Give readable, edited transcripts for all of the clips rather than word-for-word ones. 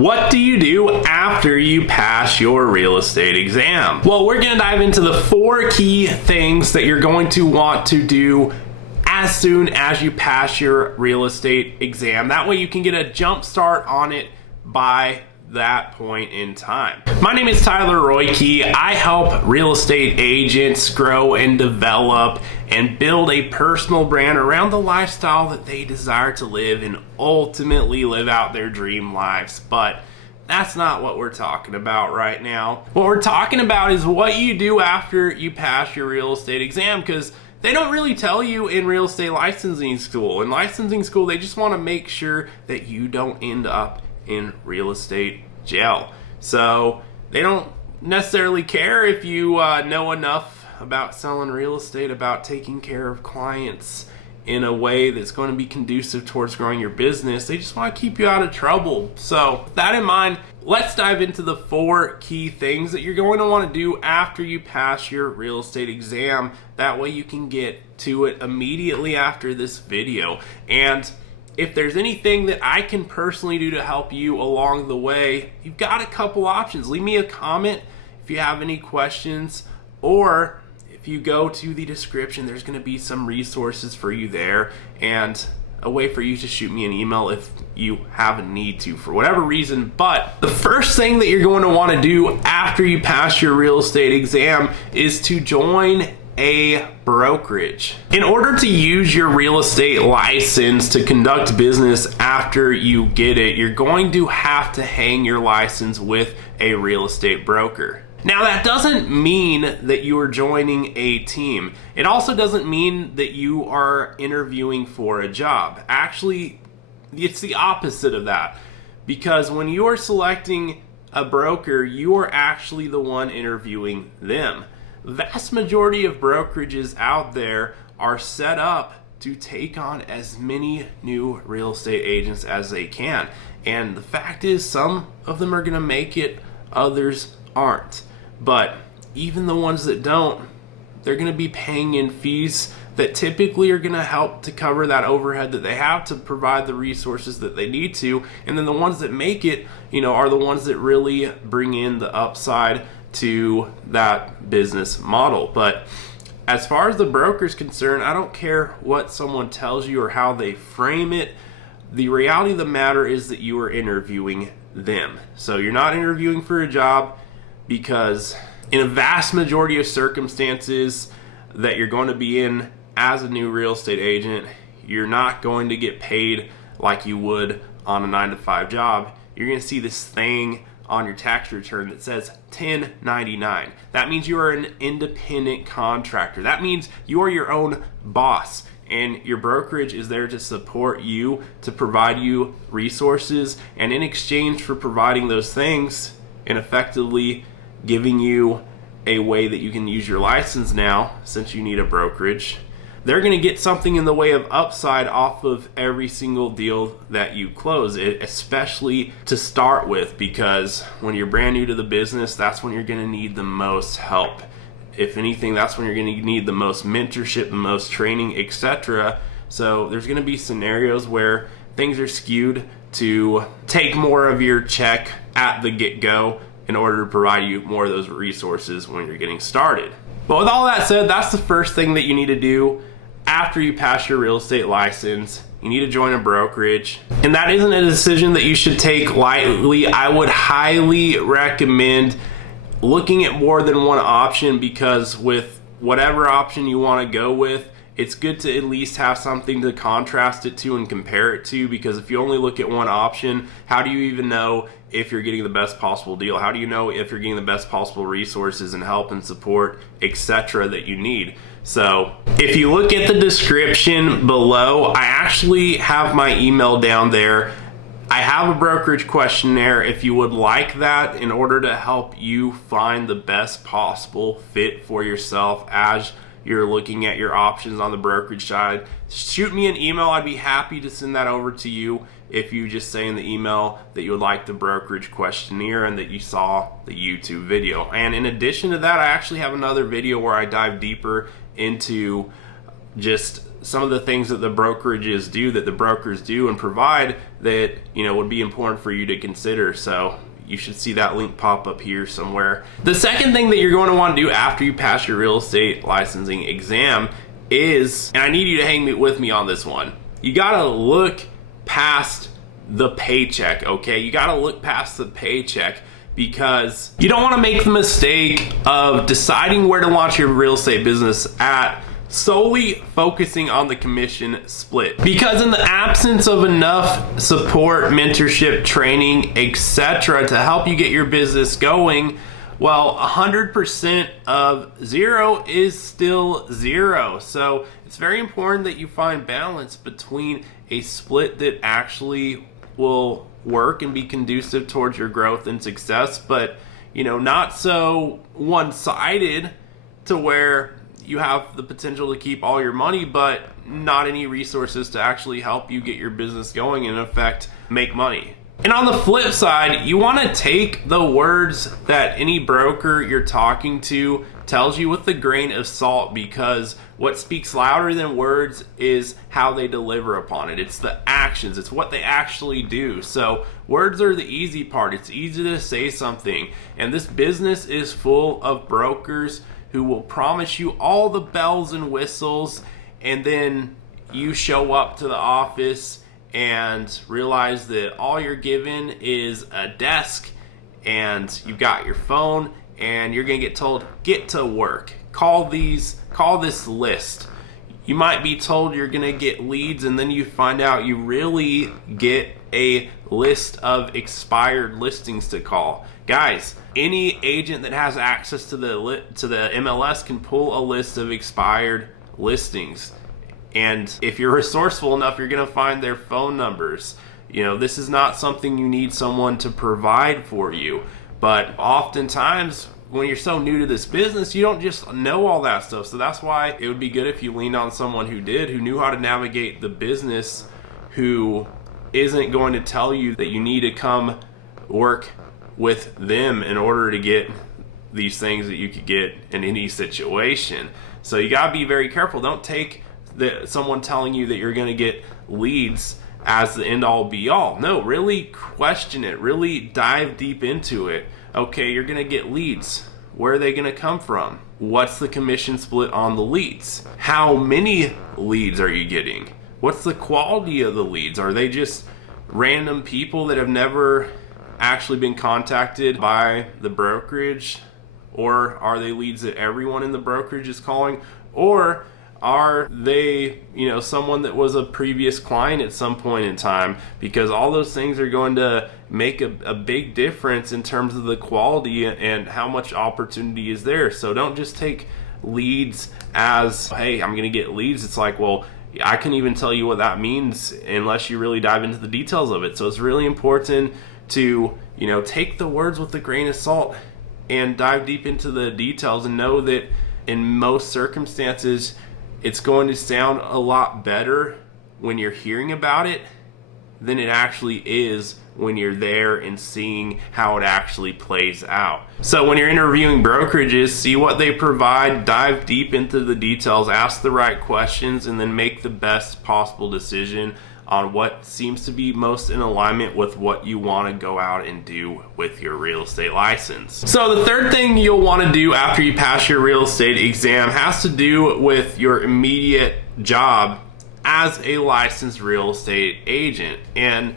What do you do after you pass your real estate exam? Well, we're going to dive into the 4 key things that you're going to want to do as soon as you pass your real estate exam. That way you can get a jump start on it by that point in time. My name is Tyler Roicki. I help real estate agents grow and develop and build a personal brand around the lifestyle that they desire to live and ultimately live out their dream lives. But that's not what we're talking about right now. What we're talking about is what you do after you pass your real estate exam, because they don't really tell you in real estate licensing school. In licensing school, they just want to make sure that you don't end up in real estate jail. So they don't necessarily care if you know enough about selling real estate, about taking care of clients in a way that's going to be conducive towards growing your business. They just want to keep you out of trouble. So with that in mind, let's dive into the 4 key things that you're going to want to do after you pass your real estate exam. That way you can get to it immediately after this video. And if there's anything that I can personally do to help you along the way, you've got a couple options. Leave me a comment if you have any questions, or if you go to the description, there's going to be some resources for you there and a way for you to shoot me an email if you have a need to for whatever reason. But the first thing that you're going to want to do after you pass your real estate exam is to join a brokerage. In order to use your real estate license to conduct business after you get it, you're going to have to hang your license with a real estate broker. Now, that doesn't mean that you are joining a team. It also doesn't mean that you are interviewing for a job. Actually, it's the opposite of that, because when you are selecting a broker, you are actually the one interviewing them. The vast majority of brokerages out there are set up to take on as many new real estate agents as they can. And the fact is, some of them are going to make it, others aren't. But even the ones that don't, they're going to be paying in fees that typically are going to help to cover that overhead that they have to provide the resources that they need to. And then the ones that make it, are the ones that really bring in the upside to that business model. But as far as the broker's concerned, I don't care what someone tells you or how they frame it. The reality of the matter is that you are interviewing them. So you're not interviewing for a job, because in a vast majority of circumstances that you're going to be in as a new real estate agent, you're not going to get paid like you would on a 9-to-5 job. You're going to see this thing on your tax return that says 1099. That means you are an independent contractor. That means you are your own boss, and your brokerage is there to support you, to provide you resources, and in exchange for providing those things and effectively giving you a way that you can use your license now, since you need a brokerage, they're going to get something in the way of upside off of every single deal that you close, especially to start with, because when you're brand new to the business, that's when you're going to need the most help. If anything, that's when you're going to need the most mentorship, the most training, etc. So there's going to be scenarios where things are skewed to take more of your check at the get-go in order to provide you more of those resources when you're getting started. But with all that said, that's the first thing that you need to do after you pass your real estate license. You need to join a brokerage. And that isn't a decision that you should take lightly. I would highly recommend looking at more than one option, because with whatever option you want to go with, it's good to at least have something to contrast it to and compare it to, because if you only look at one option, how do you even know if you're getting the best possible deal? How do you know if you're getting the best possible resources and help and support, etc. that you need? So if you look at the description below, I actually have my email down there. I have a brokerage questionnaire if you would like that, in order to help you find the best possible fit for yourself as you're looking at your options on the brokerage side. Shoot me an email. I'd be happy to send that over to you if you just say in the email that you would like the brokerage questionnaire and that you saw the YouTube video. And in addition to that, I actually have another video where I dive deeper into just some of the things that the brokerages do, that the brokers do and provide, that would be important for you to consider. So you should see that link pop up here somewhere. The second thing that you're going to want to do after you pass your real estate licensing exam is, and I need you to hang with me on this one, you got to look past the paycheck, okay? You got to look past the paycheck, because you don't want to make the mistake of deciding where to launch your real estate business at solely focusing on the commission split. Because in the absence of enough support, mentorship, training, etc. to help you get your business going, well, 100% of zero is still zero. So it's very important that you find balance between a split that actually will work and be conducive towards your growth and success, but not so one-sided to where you have the potential to keep all your money but not any resources to actually help you get your business going and in effect make money. And on the flip side, you want to take the words that any broker you're talking to tells you with a grain of salt, because what speaks louder than words is how they deliver upon it. It's the actions, it's what they actually do. So words are the easy part. It's easy to say something, and this business is full of brokers who will promise you all the bells and whistles, and then you show up to the office and realize that all you're given is a desk and you've got your phone, and you're gonna get told, get to work, call this list. You might be told you're gonna get leads, and then you find out you really get a list of expired listings to call. Guys, any agent that has access to the MLS can pull a list of expired listings. And if you're resourceful enough, you're going to find their phone numbers. This is not something you need someone to provide for you. But oftentimes, when you're so new to this business, you don't just know all that stuff. So that's why it would be good if you leaned on someone who knew how to navigate the business, who isn't going to tell you that you need to come work with them in order to get these things that you could get in any situation. So you got to be very careful. Don't take someone telling you that you're going to get leads as the end all be all. No, really question it. Really dive deep into it. Okay, you're going to get leads. Where are they going to come from? What's the commission split on the leads? How many leads are you getting? What's the quality of the leads? Are they just random people that have never actually been contacted by the brokerage? Or are they leads that everyone in the brokerage is calling? Or are they, someone that was a previous client at some point in time? Because all those things are going to make a big difference in terms of the quality and how much opportunity is there. So don't just take leads as, hey, I'm going to get leads. It's like, well, I can't even tell you what that means unless you really dive into the details of it. So it's really important to, take the words with a grain of salt and dive deep into the details, and know that in most circumstances, it's going to sound a lot better when you're hearing about it than it actually is when you're there and seeing how it actually plays out. So when you're interviewing brokerages, see what they provide, dive deep into the details, ask the right questions, and then make the best possible decision on what seems to be most in alignment with what you want to go out and do with your real estate license. So the third thing you'll want to do after you pass your real estate exam has to do with your immediate job as a licensed real estate agent. And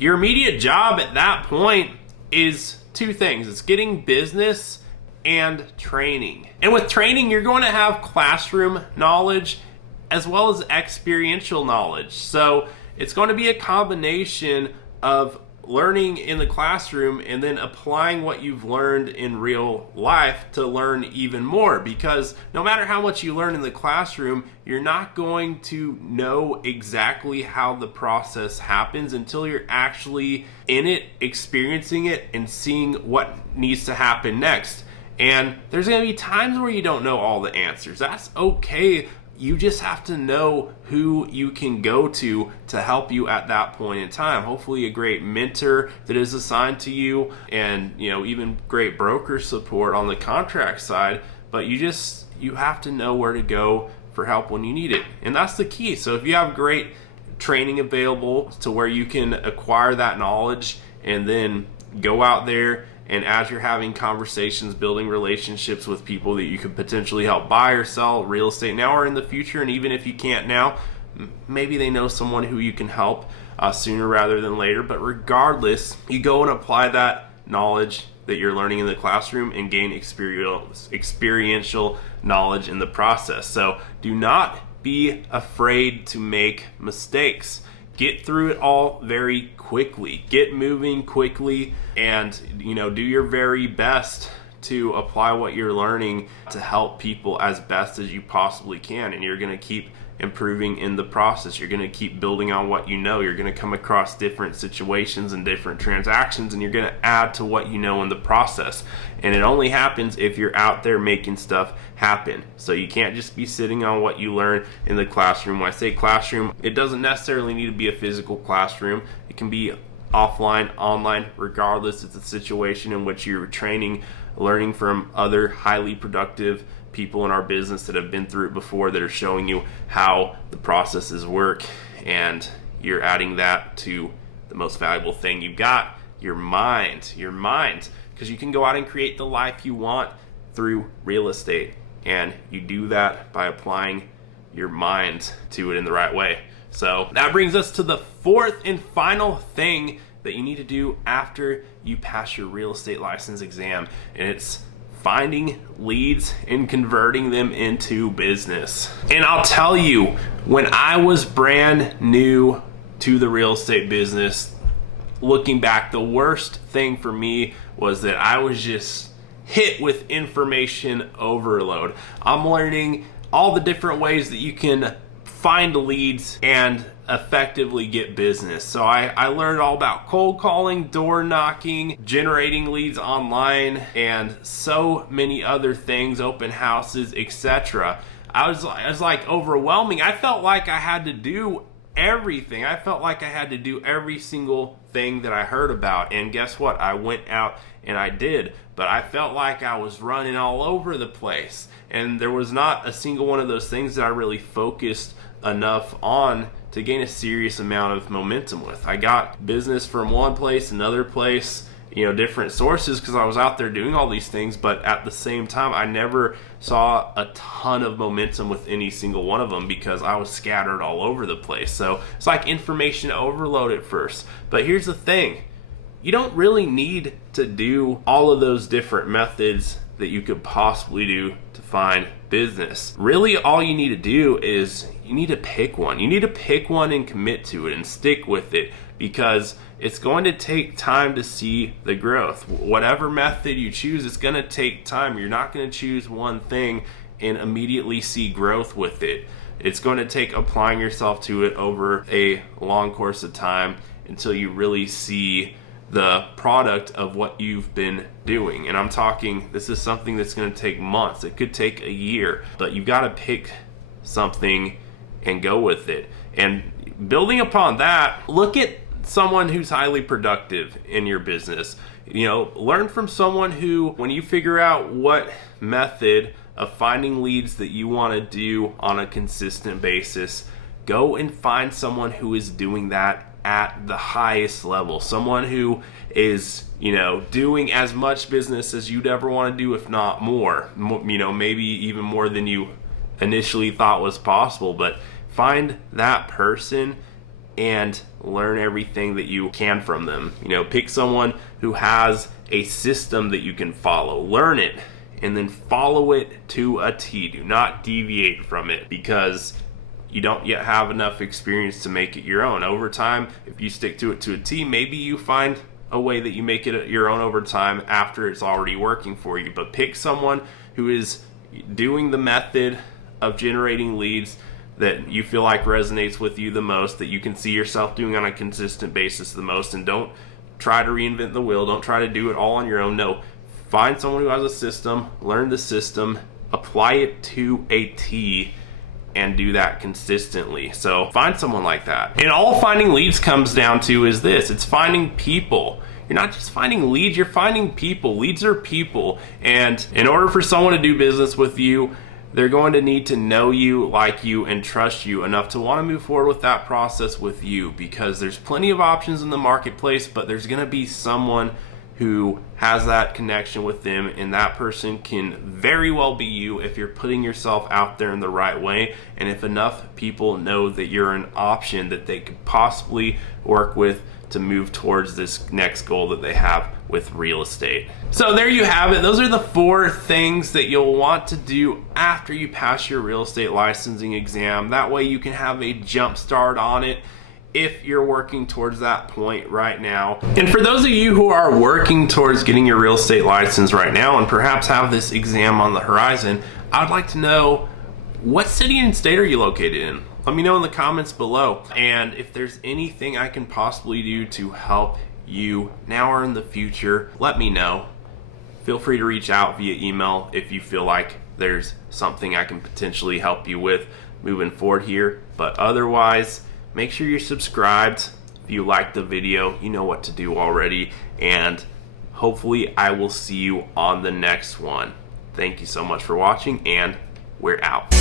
your immediate job at that point is two things. It's getting business and training. And with training, you're going to have classroom knowledge as well as experiential knowledge. So it's going to be a combination of learning in the classroom and then applying what you've learned in real life to learn even more. Because no matter how much you learn in the classroom, you're not going to know exactly how the process happens until you're actually in it, experiencing it, and seeing what needs to happen next. And there's going to be times where you don't know all the answers. That's okay. You just have to know who you can go to help you at that point in time. Hopefully a great mentor that is assigned to you, and even great broker support on the contract side. But you have to know where to go for help when you need it. And that's the key. So if you have great training available to where you can acquire that knowledge and then go out there, and as you're having conversations, building relationships with people that you could potentially help buy or sell real estate now or in the future, and even if you can't now, maybe they know someone who you can help sooner rather than later. But regardless, you go and apply that knowledge that you're learning in the classroom and gain experiential knowledge in the process. So do not be afraid to make mistakes. Get through it all very quickly. Get moving quickly, and do your very best to apply what you're learning to help people as best as you possibly can. And you're going to keep improving in the process. You're going to keep building on what you know. You're going to come across different situations and different transactions, and you're going to add to what you know in the process. And it only happens if you're out there making stuff happen. So you can't just be sitting on what you learn in the classroom. When I say classroom, it doesn't necessarily need to be a physical classroom. It can be offline, online, regardless. It's a situation in which you're training, learning from other highly productive people in our business that have been through it before, that are showing you how the processes work, and you're adding that to the most valuable thing you've got, your mind, because you can go out and create the life you want through real estate, and you do that by applying your mind to it in the right way. So that brings us to the fourth and final thing that you need to do after you pass your real estate license exam, and it's finding leads and converting them into business. And I'll tell you, when I was brand new to the real estate business, looking back, the worst thing for me was that I was just hit with information overload. I'm learning all the different ways that you can find leads and effectively get business. So I learned all about cold calling, door knocking, generating leads online, and so many other things, open houses, etc. I was like overwhelming. I felt like I had to do everything. I felt like I had to do every single thing that I heard about. And guess what? I went out and I did. But I felt like I was running all over the place. And there was not a single one of those things that I really focused enough on to gain a serious amount of momentum with. I got business from one place, another place, different sources, because I was out there doing all these things, but at the same time, I never saw a ton of momentum with any single one of them because I was scattered all over the place. So it's like information overload at first. But here's the thing, you don't really need to do all of those different methods that you could possibly do to find business. Really, all you need to do is you need to pick one. You need to pick one and commit to it and stick with it, because it's going to take time to see the growth. Whatever method you choose, it's going to take time. You're not going to choose one thing and immediately see growth with it. It's going to take applying yourself to it over a long course of time until you really see the product of what you've been doing. And I'm talking, this is something that's going to take months. It could take a year, but you've got to pick something and go with it. And building upon that, look at someone who's highly productive in your business. Learn from someone who, when you figure out what method of finding leads that you want to do on a consistent basis, go and find someone who is doing that at the highest level. Someone who is, doing as much business as you'd ever want to do, if not more, maybe even more than you initially thought was possible. But find that person and learn everything that you can from them. Pick someone who has a system that you can follow. Learn it and then follow it to a T. Do not deviate from it, because you don't yet have enough experience to make it your own. Over time, if you stick to it to a T, maybe you find a way that you make it your own over time after it's already working for you. But pick someone who is doing the method of generating leads that you feel like resonates with you the most, that you can see yourself doing on a consistent basis the most, and don't try to reinvent the wheel. Don't try to do it all on your own. No, find someone who has a system, learn the system, apply it to a T, and do that consistently. So find someone like that. And all finding leads comes down to is this: it's finding people. You're not just finding leads, you're finding people. Leads are people. And in order for someone to do business with you, They're going to need to know you, like you, and trust you enough to want to move forward with that process with you, because there's plenty of options in the marketplace, but there's going to be someone who has that connection with them, and that person can very well be you if you're putting yourself out there in the right way, and if enough people know that you're an option that they could possibly work with to move towards this next goal that they have with real estate. So there you have it. Those are the 4 things that you'll want to do after you pass your real estate licensing exam. That way you can have a jump start on it if you're working towards that point right now. And for those of you who are working towards getting your real estate license right now and perhaps have this exam on the horizon, I'd like to know, what city and state are you located in? Let me know in the comments below. And if there's anything I can possibly do to help you now or in the future, let me know. Feel free to reach out via email if you feel like there's something I can potentially help you with moving forward here. But otherwise, make sure you're subscribed. If you liked the video, you know what to do already. And hopefully I will see you on the next one. Thank you so much for watching, and we're out.